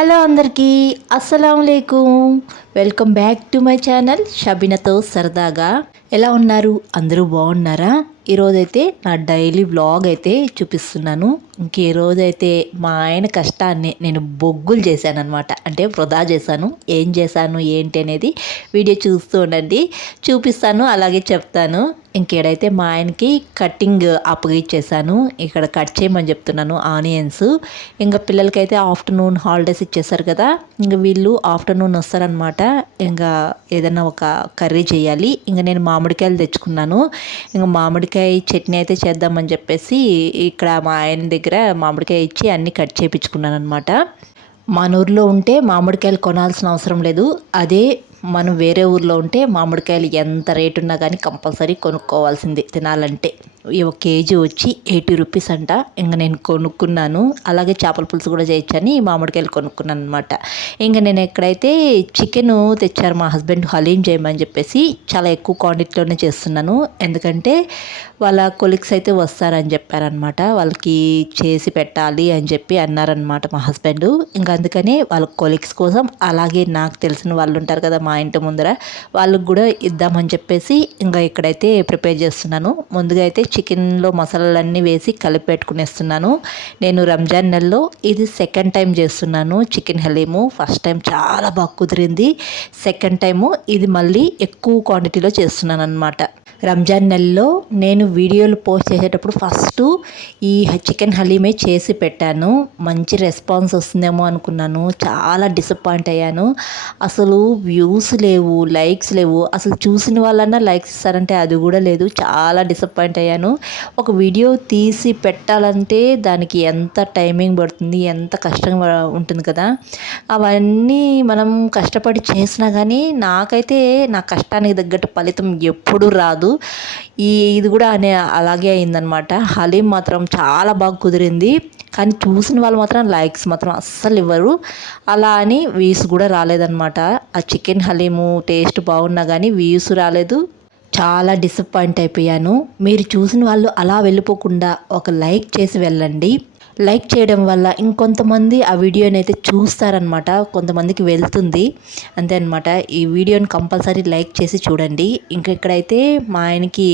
Hello అందరికీ అస్సలాముఅలైకుం. Welcome back to my channel షబీనాతో సరదాగా. ఎలా ఉన్నారు? అందరూ బాగున్నారా? ఈరోజైతే నా డైలీ వ్లాగ్ అయితే చూపిస్తున్నాను. ఈ రోజైతే మా ఆయన కష్టాన్ని నేను బొగ్గులు చేశాను అనమాట. అంటే వృధా చేశాను. ఏం చేశాను ఏంటి అనేది వీడియో చూస్తూ ఉండండి, చూపిస్తాను, అలాగే చెప్తాను. ఇంకేడైతే మా ఆయనకి కటింగ్ అప్పగిచ్చేసాను. ఇక్కడ కట్ చేయమని చెప్తున్నాను ఆనియన్స్. ఇంకా పిల్లలకైతే ఆఫ్టర్నూన్ హాలిడేస్ ఇచ్చేసారు కదా, ఇంకా వీళ్ళు ఆఫ్టర్నూన్ వస్తారనమాట. ఇంకా ఏదైనా ఒక కర్రీ చేయాలి. ఇంకా నేను మామిడికాయలు తెచ్చుకున్నాను. ఇంకా మామిడికాయ చట్నీ అయితే చేద్దామని చెప్పేసి ఇక్కడ మా ఆయన దగ్గర మామిడికాయ ఇచ్చి అన్నీ కట్ చేయించుకున్నాను అనమాట. మన ఊర్లో ఉంటే మామిడికాయలు కొనాల్సిన అవసరం లేదు. అదే మనం వేరే ఊర్లో ఉంటే మామిడికాయలు ఎంత రేటు ఉన్నా కానీ కంపల్సరీ కొనుక్కోవాల్సిందే తినాలంటే. ఈ ఒక కేజీ వచ్చి 80 రూపీస్ అంట. ఇంకా నేను కొనుక్కున్నాను. అలాగే చేపల పులుసు కూడా చేయొచ్చని మామిడికాయలు కొనుక్కున్నాను అనమాట. ఇంకా నేను ఎక్కడైతే చికెన్ తెచ్చారు మా హస్బెండ్ హలీం చేయమని చెప్పేసి చాలా ఎక్కువ క్వాంటిటీలోనే చేస్తున్నాను. ఎందుకంటే వాళ్ళ కొలీగ్స్ అయితే వస్తారని చెప్పారనమాట. వాళ్ళకి చేసి పెట్టాలి అని చెప్పి అన్నారనమాట మా హస్బెండ్. ఇంకా అందుకని వాళ్ళ కొలీగ్స్ కోసం, అలాగే నాకు తెలిసిన వాళ్ళు ఉంటారు కదా మా ఇంటి ముందర, వాళ్ళకి కూడా ఇద్దామని చెప్పేసి ఇంకా ఇక్కడైతే ప్రిపేర్ చేస్తున్నాను. ముందుగా అయితే చికెన్లో మసాలాలన్నీ వేసి కలిపి పెట్టుకునేస్తున్నాను. నేను రంజాన్ నెలలో ఇది సెకండ్ టైం చేస్తున్నాను చికెన్ హలీము. ఫస్ట్ టైం చాలా బాగా కుదిరింది. సెకండ్ టైము ఇది మళ్ళీ ఎక్కువ క్వాంటిటీలో చేస్తున్నాను అనమాట. రంజాన్ నెలలో నేను వీడియోలు పోస్ట్ చేసేటప్పుడు ఫస్ట్ ఈ చికెన్ హలీమే చేసి పెట్టాను. మంచి రెస్పాన్స్ వస్తుందేమో అనుకున్నాను. చాలా డిసప్పాయింట్ అయ్యాను. అసలు వ్యూస్ లేవు, లైక్స్ లేవు. అసలు చూసిన వాళ్ళన్నా లైక్స్ ఇస్తారంటే అది కూడా లేదు. చాలా డిసప్పాయింట్ అయ్యాను. ఒక వీడియో తీసి పెట్టాలంటే దానికి ఎంత టైమింగ్ పడుతుంది, ఎంత కష్టంగా ఉంటుంది కదా. అవన్నీ మనం కష్టపడి చేసినా కానీ నాకైతే నా కష్టానికి తగ్గట్టు ఫలితం ఎప్పుడూ రాదు. ఇది కూడా అలాగే అయిందనమాట. హలీం మాత్రం చాలా బాగా కుదిరింది. కానీ చూసిన వాళ్ళు మాత్రం లైక్స్ మాత్రం అస్సలు ఇవ్వరు. అలా అని వ్యూస్ కూడా రాలేదన్నమాట. ఆ చికెన్ హలీము టేస్ట్ బాగున్నా కానీ వ్యూస్ రాలేదు. చాలా డిసప్పాయింట్ అయిపోయాను. మీరు చూసిన వాళ్ళు అలా వెళ్ళిపోకుండా ఒక లైక్ చేసి వెళ్ళండి. లైక్ చేయడం వల్ల ఇంకొంతమంది ఆ వీడియోని అయితే చూస్తారనమాట. కొంతమందికి వెళ్తుంది అంతే అనమాట. ఈ వీడియోని కంపల్సరీ లైక్ చేసి చూడండి. ఇంకా ఇక్కడైతే మా ఆయనకి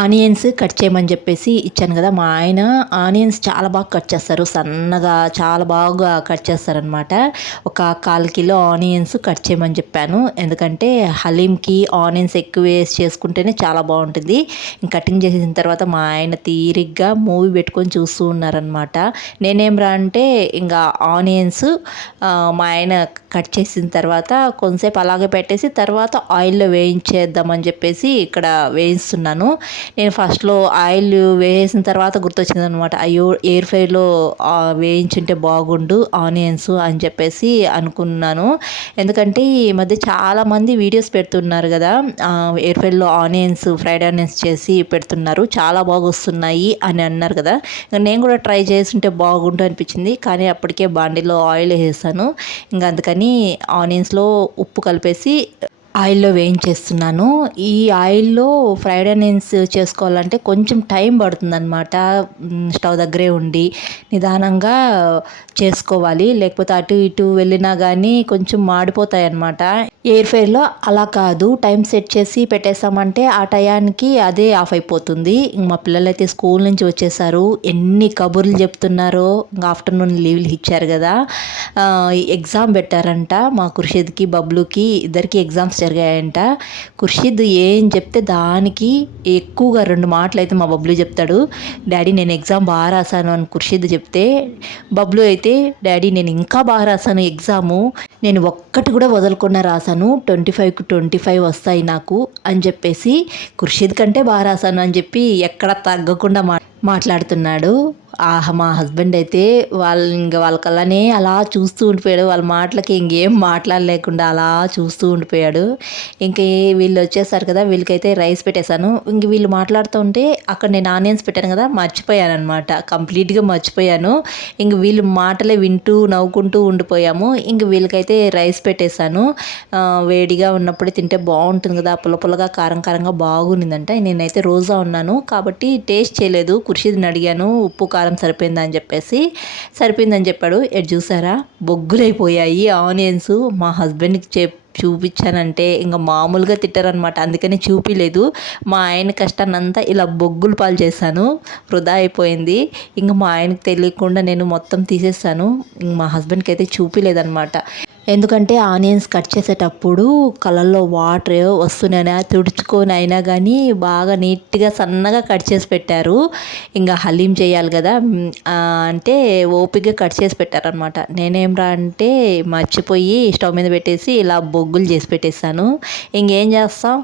ఆనియన్స్ కట్ చేయమని చెప్పేసి ఇచ్చాను కదా. మా ఆయన ఆనియన్స్ చాలా బాగా కట్ చేస్తారు. సన్నగా చాలా బాగా కట్ చేస్తారనమాట. ఒక 1/4 కిలో ఆనియన్స్ కట్ చేయమని చెప్పాను. ఎందుకంటే హలీంకి ఆనియన్స్ ఎక్కువ వేసి చేసుకుంటేనే చాలా బాగుంటుంది. కటింగ్ చేసిన తర్వాత మా ఆయన తీరిగ్గా మూవీ పెట్టుకొని చూస్తూ ఉన్నారనమాట. నేనేం రా అంటే ఇంకా ఆనియన్స్ మా ఆయన కట్ చేసిన తర్వాత కొంతసేపు అలాగే పెట్టేసి తర్వాత ఆయిల్లో వేయించేద్దామని చెప్పేసి ఇక్కడ వేయిస్తున్నాను. నేను ఫస్ట్లో ఆయిల్ వేసిన తర్వాత గుర్తొచ్చింది అనమాట. అయ్యో ఎయిర్ ఫ్రైలో వేయించుంటే బాగుండు ఆనియన్స్ అని చెప్పేసి అనుకున్నాను. ఎందుకంటే ఈ మధ్య చాలామంది వీడియోస్ పెడుతున్నారు కదా, ఎయిర్ ఫ్రైలో ఆనియన్స్, ఫ్రైడ్ ఆనియన్స్ చేసి పెడుతున్నారు. చాలా బాగా వస్తున్నాయి అని అన్నారు కదా. నేను కూడా ట్రై చేస్తుంటే బాగుండు అనిపించింది. కానీ అప్పటికే బాండీలో ఆయిల్ వేసేసాను. ఇంకా అందుకని ఆనియన్స్లో ఉప్పు కలిపేసి ఆయిల్లో వేయించేస్తున్నాను. ఈ ఆయిల్లో ఫ్రైడ్ ఆనియన్స్ చేసుకోవాలంటే కొంచెం టైం పడుతుందన్నమాట. స్టవ్ దగ్గరే ఉండి నిదానంగా చేసుకోవాలి. లేకపోతే అటు ఇటు వెళ్ళినా కానీ కొంచెం మాడిపోతాయి అన్నమాట. ఎయిర్ ఫ్రైలో అలా కాదు, టైం సెట్ చేసి పెట్టేసామంటే ఆ టయానికి అదే ఆఫ్ అయిపోతుంది. మా పిల్లలైతే స్కూల్ నుంచి వచ్చేసారు. ఎన్ని కబుర్లు చెప్తున్నారో. ఆఫ్టర్నూన్ లీవ్లు ఇచ్చారు కదా, ఎగ్జామ్ పెట్టారంట. మా ఖుర్షీద్కి, బబ్లుకి ఇద్దరికి ఎగ్జామ్స్ జరిగాయంట. ఖుర్షీద్ ఏం చెప్తే దానికి ఎక్కువగా 2 మాటలు అయితే మా బబ్లు చెప్తాడు. డాడీ నేను ఎగ్జామ్ బాగా రాశాను అని ఖుర్షీద్ చెప్తే, బబ్లు అయితే డాడీ నేను ఇంకా బాగా రాశాను ఎగ్జాము, నేను ఒక్కటి కూడా వదలకుండా రాశాను, 25కి 25 వస్తాయి నాకు అని చెప్పేసి ఖుర్షీద్ కంటే బాగా రాశాను అని చెప్పి ఎక్కడ తగ్గకుండా మాట్లాడుతున్నాడు. మా హస్బెండ్ అయితే వాళ్ళకలానే అలా చూస్తూ ఉండిపోయాడు. వాళ్ళ మాటలకి ఇంకేం మాట్లాడలేకుండా అలా చూస్తూ ఉండిపోయాడు. ఇంక వీళ్ళు వచ్చేసారు కదా, వీళ్ళకైతే రైస్ పెట్టేశాను. ఇంక వీళ్ళు మాట్లాడుతూ ఉంటే అక్కడ నేను ఆనియన్స్ పెట్టాను కదా, మర్చిపోయాను అనమాట. కంప్లీట్గా మర్చిపోయాను. ఇంక వీళ్ళు మాటలే వింటూ నవ్వుకుంటూ ఉండిపోయాము. ఇంక వీళ్ళకైతే రైస్ పెట్టేశాను. వేడిగా ఉన్నప్పుడే తింటే బాగుంటుంది కదా, పుల్ల పుల్లగా కారం కారంగా బాగుండిందంట. నేనైతే రోజా ఉన్నాను కాబట్టి టేస్ట్ చేయలేదు. ఖుర్షీద్ని అడిగాను ఉప్పు కారం కారం సరిపోయిందని చెప్పేసి సరిపోయిందని చెప్పాడు. ఎటు చూసారా బొగ్గులైపోయాయి ఆనియన్స్. మా హస్బెండ్కి చూపించానంటే ఇంకా మామూలుగా తిట్టారనమాట. అందుకని చూపించలేదు. మా ఆయన కష్టాన్నంతా ఇలా బొగ్గులు పాలు చేశాను, వృధా అయిపోయింది. ఇంకా మా ఆయనకు తెలియకుండా నేను మొత్తం తీసేసాను. మా హస్బెండ్కి అయితే చూపించలేదనమాట. ఎందుకంటే ఆనియన్స్ కట్ చేసేటప్పుడు కళ్ళల్లో వాటర్ వస్తున్నాయినా తుడుచుకొని అయినా కానీ బాగా నీట్గా సన్నగా కట్ చేసి పెట్టారు. ఇంకా హలీం చేయాలి కదా అంటే ఓపికగా కట్ చేసి పెట్టారనమాట. నేనేం రా అంటే మర్చిపోయి స్టవ్ మీద పెట్టేసి ఇలా బొగ్గులు చేసి పెట్టేశాను. ఇంకేం చేస్తాం,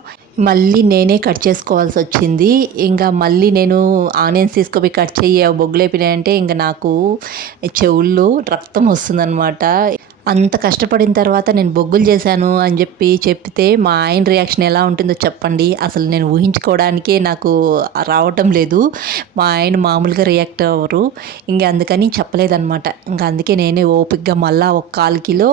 మళ్ళీ నేనే కట్ చేసుకోవాల్సి వచ్చింది. ఇంకా మళ్ళీ నేను ఆనియన్స్ తీసుకుపోయి కట్ చెయ్యి బొగ్గులు అయిపోయినాయంటే ఇంకా నాకు చెవుల్లో రక్తం వస్తుందన్నమాట. అంత కష్టపడిన తర్వాత నేను బొగ్గులు చేశాను అని చెప్తే మా ఆయన రియాక్షన్ ఎలా ఉంటుందో చెప్పండి. అసలు నేను ఊహించుకోవడానికే నాకు రావటం లేదు. మా ఆయన మామూలుగా రియాక్ట్ అవ్వరు. ఇంకా అందుకని చెప్పలేదన్నమాట. ఇంకా అందుకే నేనే ఓపిక్గా మళ్ళీ ఒక 1/4 కిలో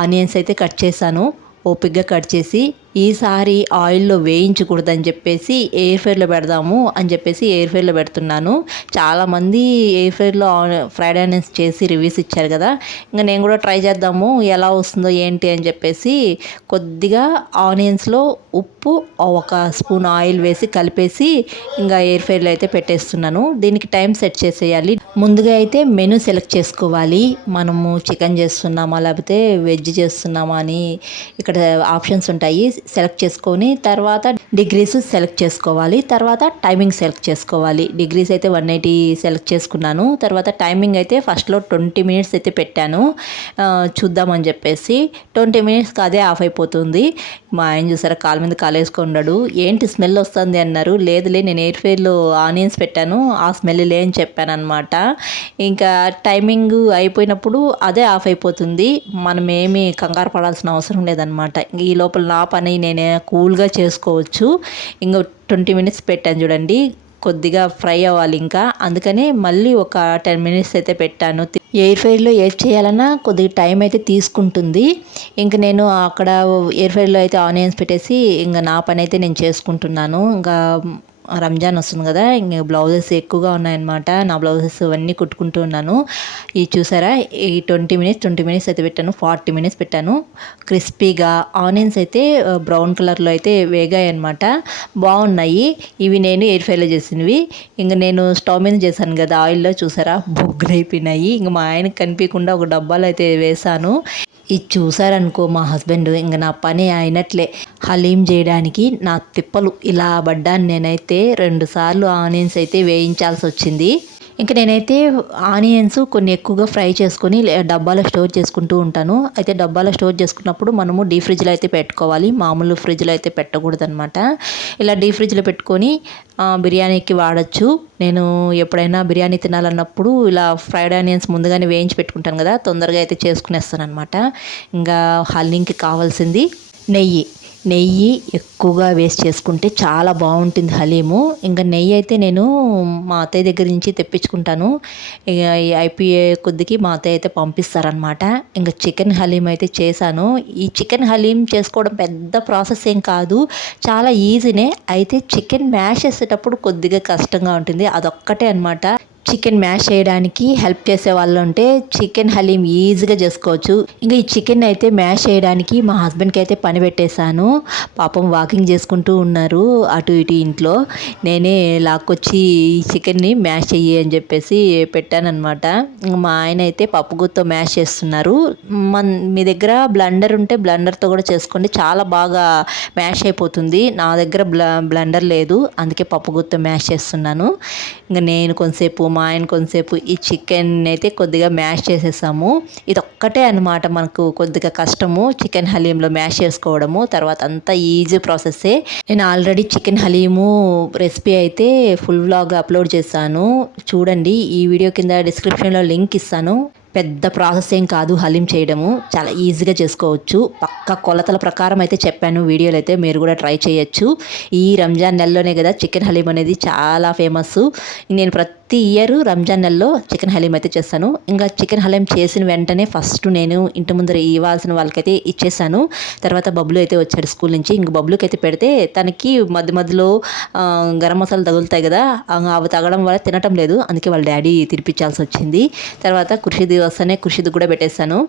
ఆనియన్స్ అయితే కట్ చేశాను. ఓపిక్గా కట్ చేసి ఈసారి ఆయిల్లో వేయించకూడదని చెప్పేసి ఎయిర్ ఫ్రైర్లో పెడదాము అని చెప్పేసి ఎయిర్ ఫ్రైర్లో పెడుతున్నాను. చాలామంది ఎయిర్ ఫ్రైర్లో ఫ్రైడ్ ఆనియన్స్ చేసి రివ్యూస్ ఇచ్చారు కదా. ఇంకా నేను కూడా ట్రై చేద్దాము ఎలా వస్తుందో ఏంటి అని చెప్పేసి కొద్దిగా ఆనియన్స్లో ఉప్పు 1 స్పూన్ ఆయిల్ వేసి కలిపేసి ఇంకా ఎయిర్ ఫ్రైర్లో అయితే పెట్టేస్తున్నాను. దీనికి టైం సెట్ చేసేయాలి. ముందుగా అయితే మెనూ సెలెక్ట్ చేసుకోవాలి. మనము చికెన్ చేస్తున్నామా లేకపోతే వెజ్ చేస్తున్నామా అని ఇక్కడ ఆప్షన్స్ ఉంటాయి. సెలెక్ట్ చేసుకొని తర్వాత డిగ్రీస్ సెలెక్ట్ చేసుకోవాలి. తర్వాత టైమింగ్ సెలెక్ట్ చేసుకోవాలి. డిగ్రీస్ అయితే 180 సెలెక్ట్ చేసుకున్నాను. తర్వాత టైమింగ్ అయితే ఫస్ట్లో 20 మినిట్స్ అయితే పెట్టాను చూద్దామని చెప్పేసి. 20 మినిట్స్కి అదే ఆఫ్ అయిపోతుంది. మా ఆయన చూసారా కాలు మీద కాలేసుకున్నాడు. ఏంటి స్మెల్ వస్తుంది అన్నారు. లేదులే నేను ఎయిర్ ఫ్రైర్లో ఆనియన్స్ పెట్టాను ఆ స్మెల్ లే అని చెప్పాను అనమాట. ఇంకా టైమింగ్ అయిపోయినప్పుడు అదే ఆఫ్ అయిపోతుంది. మనం ఏమీ కంగారు పడాల్సిన అవసరం లేదనమాట. ఈ లోపల నా పని నేనే కూల్గా చేసుకోవచ్చు. ఇంకా 20 మినిట్స్ పెట్టాను చూడండి. కొద్దిగా ఫ్రై అవ్వాలి ఇంకా, అందుకని మళ్ళీ ఒక 10 మినిట్స్ అయితే పెట్టాను. ఎయిర్ ఫ్రైర్లో ఏది చేయాలన్నా కొద్దిగా టైం అయితే తీసుకుంటుంది. ఇంక నేను అక్కడ ఎయిర్ ఫ్రైర్లో అయితే ఆనియన్స్ పెట్టేసి ఇంకా నా పని అయితే నేను చేసుకుంటున్నాను. ఇంకా రంజాన్ వస్తుంది కదా, ఇంక బ్లౌజెస్ ఎక్కువగా ఉన్నాయన్నమాట. నా బ్లౌజెస్ అన్నీ కుట్టుకుంటూ ఉన్నాను. ఇది చూసారా ఈ 20 మినిట్స్ అయితే పెట్టాను. 40 మినిట్స్ పెట్టాను. క్రిస్పీగా ఆనియన్స్ అయితే బ్రౌన్ కలర్లో అయితే వేగాయి అనమాట. బాగున్నాయి. ఇవి నేను ఎయిర్ ఫ్రైలో చేసినవి. ఇంక నేను స్టవ్ మీద చేశాను కదా ఆయిల్లో చూసారా బొగ్గులు అయిపోయినాయి. ఇంక మా ఆయనకి కనిపించకుండా ఒక డబ్బాలో అయితే వేసాను. ఇది చూసారనుకో మా హస్బెండ్ ఇంక నా పని అయినట్లే. హలీం చేయడానికి నా తిప్పలు ఇలా పడ్డాను. నేనైతే 2 సార్లు ఆనియన్స్ అయితే వేయించాల్సి వచ్చింది. ఇంక నేనైతే ఆనియన్స్ కొన్ని ఎక్కువగా ఫ్రై చేసుకొని డబ్బాలో స్టోర్ చేసుకుంటూ ఉంటాను. అయితే డబ్బాలో స్టోర్ చేసుకున్నప్పుడు మనము డీప్ ఫ్రిడ్జ్లో అయితే పెట్టుకోవాలి. మామూలు ఫ్రిడ్జ్లో అయితే పెట్టకూడదు అనమాట. ఇలా డీప్ ఫ్రిడ్జ్లో పెట్టుకొని బిర్యానీకి వాడచ్చు. నేను ఎప్పుడైనా బిర్యానీ తినాలన్నప్పుడు ఇలా ఫ్రైడ్ ఆనియన్స్ ముందుగానే వేయించి పెట్టుకుంటాను కదా, తొందరగా అయితే చేసుకునేస్తాను అనమాట. ఇంకా హలీంకి కావాల్సింది నెయ్యి ఎక్కువగా వేస్ట్ చేసుకుంటే చాలా బాగుంటుంది హలీము. ఇంకా నెయ్యి అయితే నేను మా అత్తయ్య దగ్గర నుంచి తెప్పించుకుంటాను. ఇక అయిపోయే కొద్దికి మా అత్తయ్య అయితే పంపిస్తారనమాట. ఇంకా చికెన్ హలీం అయితే చేశాను. ఈ చికెన్ హలీం చేసుకోవడం పెద్ద ప్రాసెస్ ఏం కాదు, చాలా ఈజీనే. అయితే చికెన్ మ్యాష్ చేసేటప్పుడు కొద్దిగా కష్టంగా ఉంటుంది, అదొక్కటే అనమాట. చికెన్ మ్యాష్ చేయడానికి హెల్ప్ చేసే వాళ్ళు ఉంటే చికెన్ హలీం ఈజీగా చేసుకోవచ్చు. ఇంకా ఈ చికెన్ అయితే మ్యాష్ చేయడానికి మా హస్బెండ్కి అయితే పని పెట్టేశాను. పాపం వాకింగ్ చేసుకుంటూ ఉన్నారు అటు ఇటు ఇంట్లో. నేనే లాక్కొచ్చి ఈ చికెన్ని మ్యాష్ చెయ్యి అని చెప్పేసి పెట్టానమాట. మా ఆయన అయితే పప్పుగుత్తో మ్యాష్ చేస్తున్నారు. మీ దగ్గర బ్లెండర్ ఉంటే బ్లెండర్తో కూడా చేసుకోండి, చాలా బాగా మ్యాష్ అయిపోతుంది. నా దగ్గర బ్లెండర్ లేదు, అందుకే పప్పుగుత్తో మ్యాష్ చేస్తున్నాను. ఇంకా నేను కొంతసేపు మా ఆయన కొంతసేపు ఈ చికెన్ అయితే కొద్దిగా మ్యాష్ చేసేసాము. ఇది ఒక్కటే అనమాట మనకు కొద్దిగా కష్టము చికెన్ హలీంలో మ్యాష్ చేసుకోవడము. తర్వాత అంతా ఈజీ ప్రాసెస్సే. నేను ఆల్రెడీ చికెన్ హలీము రెసిపీ అయితే ఫుల్ వ్లాగ్ అప్లోడ్ చేశాను, చూడండి. ఈ వీడియో కింద డిస్క్రిప్షన్లో లింక్ ఇస్తాను. పెద్ద ప్రాసెస్ ఏం కాదు హలీం చేయడము, చాలా ఈజీగా చేసుకోవచ్చు. పక్క కొలతల ప్రకారం అయితే చెప్పాను వీడియోలో, అయితే మీరు కూడా ట్రై చేయొచ్చు. ఈ రంజాన్ నెలలోనే కదా చికెన్ హలీం అనేది చాలా ఫేమస్. నేను ప్రతి ప్రతి ఇయర్ రంజాన్ నెలలో చికెన్ హలీం అయితే చేస్తాను. ఇంకా చికెన్ హలీం చేసిన వెంటనే ఫస్ట్ నేను ఇంటి ముందర ఇవ్వాల్సిన వాళ్ళకైతే ఇచ్చేసాను. తర్వాత బబ్లు అయితే వచ్చాడు స్కూల్ నుంచి. ఇంక బబ్లుకి అయితే పెడితే తనకి మధ్యలో గరం మసాలా తగులుతాయి కదా, అవి తగడం వల్ల తినటం లేదు. అందుకే వాళ్ళ డాడీ తినిపించాల్సి వచ్చింది. తర్వాత ఖుషిది వస్తేనే ఖుషిది కూడా పెట్టేశాను.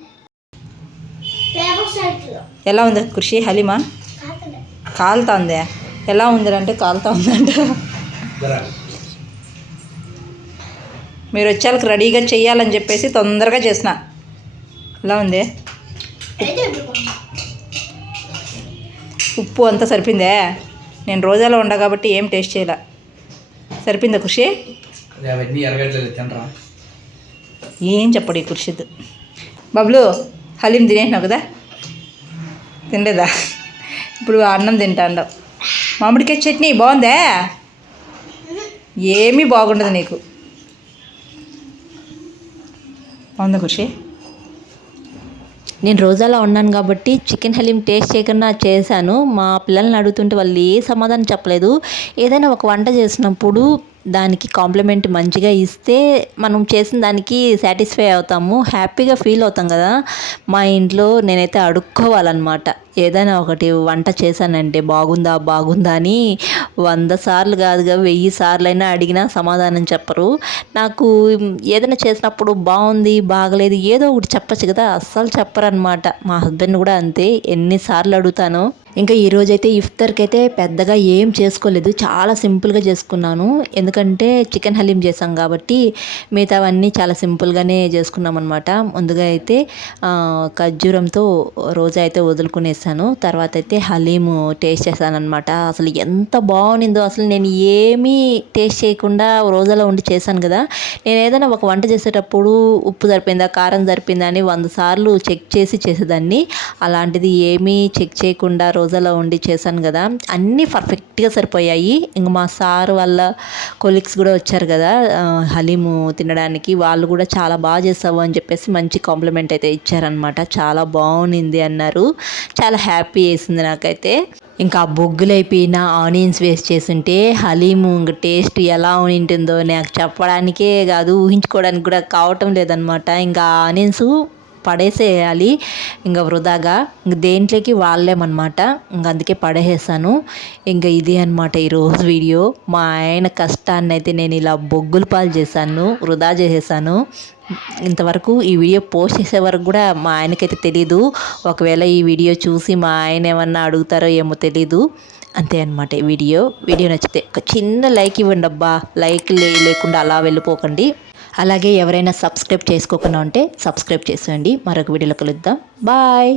ఎలా ఉంది ఖుషి హలీమా? కాలుతా ఉందే. ఎలా ఉందంటే కాలుతా ఉందంట. మీరు వచ్చేళ్ళకి రెడీగా చెయ్యాలని చెప్పేసి తొందరగా చేసిన. ఎలా ఉంది? ఉప్పు అంతా సరిపోయిందే? నేను రోజాలో ఉండ కాబట్టి ఏం టేస్ట్ చేయాల. సరిపోయిందా ఖుషి? ఏం చెప్పడు ఈ ఖుషిద్. బబ్లు హలీం తినేసినావు కదా, తినలేదా? ఇప్పుడు అన్నం తింటాండవు. మామిడికాయ చట్నీ బాగుందే? ఏమీ బాగుండదు నీకు. బాగుందా ఖుషి? నేను రోజాలో ఉన్నాను కాబట్టి చికెన్ హలీం టేస్ట్ చేయకుండా చేశాను. మా పిల్లల్ని అడుగుతుంటే వాళ్ళు ఏ సమాధానం చెప్పలేదు. ఏదైనా ఒక వంట చేసినప్పుడు దానికి కాంప్లిమెంట్ మంచిగా ఇస్తే మనం చేసిన దానికి సాటిస్ఫై అవుతాము, హ్యాపీగా ఫీల్ అవుతాం కదా. మా ఇంట్లో నేనైతే అడుక్కోవాలన్నమాట. ఏదైనా ఒకటి వంట చేశానంటే బాగుందా అని 100 సార్లు కాదుగా 1000 సార్లైనా అడిగినా సమాధానం చెప్పరు. నాకు ఏదైనా చేసినప్పుడు బాగుంది బాగలేదు ఏదో ఒకటి చెప్పచ్చు కదా, అస్సలు చెప్పరనమాట. మా హస్బెండ్ కూడా అంతే, ఎన్నిసార్లు అడుగుతాను. ఇంకా ఈరోజైతే ఇఫ్తార్కి అయితే పెద్దగా ఏం చేసుకోలేదు, చాలా సింపుల్గా చేసుకున్నాను. ఎందుకంటే చికెన్ హలీం చేసాం కాబట్టి మిగతావన్నీ చాలా సింపుల్గానే చేసుకున్నాం అనమాట. ముందుగా అయితే ఖర్జూరంతో రోజా అయితే వదులుకునేసాను. తర్వాత అయితే హలీము టేస్ట్ చేశాను అనమాట. అసలు ఎంత బాగుండిందో. అసలు నేను ఏమీ టేస్ట్ చేయకుండా రోజాలో ఉండి చేశాను కదా. నేను ఏదైనా ఒక వంట చేసేటప్పుడు ఉప్పు సరిపోయిందా కారం సరిపోయిందా అని 100 సార్లు చెక్ చేసి చేసేదాన్ని. అలాంటిది ఏమీ చెక్ చేయకుండా రోజాలో ఉండి చేశాను కదా, అన్నీ పర్ఫెక్ట్గా సరిపోయాయి. ఇంక మా సార్ వాళ్ళ కొలీగ్స్ కూడా వచ్చారు కదా హలీము తినడానికి. వాళ్ళు కూడా చాలా బాగా చేసావు అని చెప్పేసి మంచి కాంప్లిమెంట్ అయితే ఇచ్చారనమాట. చాలా బాగుంది అన్నారు. చాలా హ్యాపీ వేసింది నాకైతే. ఇంకా బొగ్గులు అయిపోయిన ఆనియన్స్ వేస్ట్ చేస్తుంటే హలీము ఇంకా టేస్ట్ ఎలా ఉంటుందో నాకు చెప్పడానికే కాదు ఊహించుకోవడానికి కూడా కావటం లేదనమాట. ఇంకా ఆనియన్స్ పడేసేయాలి ఇంకా వృధాగా, ఇంక దేంట్లోకి వాళ్ళేమన్నమాట. ఇంక అందుకే పడేసేసాను. ఇంకా ఇది అనమాట ఈరోజు వీడియో. మా ఆయన కష్టాన్ని అయితే నేను ఇలా బొగ్గుల పాలు చేశాను, వృధా చేసేసాను. ఇంతవరకు ఈ వీడియో పోస్ట్ చేసే వరకు కూడా మా ఆయనకైతే తెలీదు. ఒకవేళ ఈ వీడియో చూసి మా ఆయన ఏమన్నా అడుగుతారో ఏమో తెలీదు. అంతే అనమాట వీడియో నచ్చితే ఒక చిన్న లైక్ ఇవ్వండి అబ్బా. లైక్ లేకుండా అలా వెళ్ళిపోకండి. అలాగే ఎవరైనా సబ్స్క్రైబ్ చేసుకోకుండా ఉంటే సబ్స్క్రైబ్ చేసేయండి. మరొక వీడియోలో కలుద్దాం. బాయ్.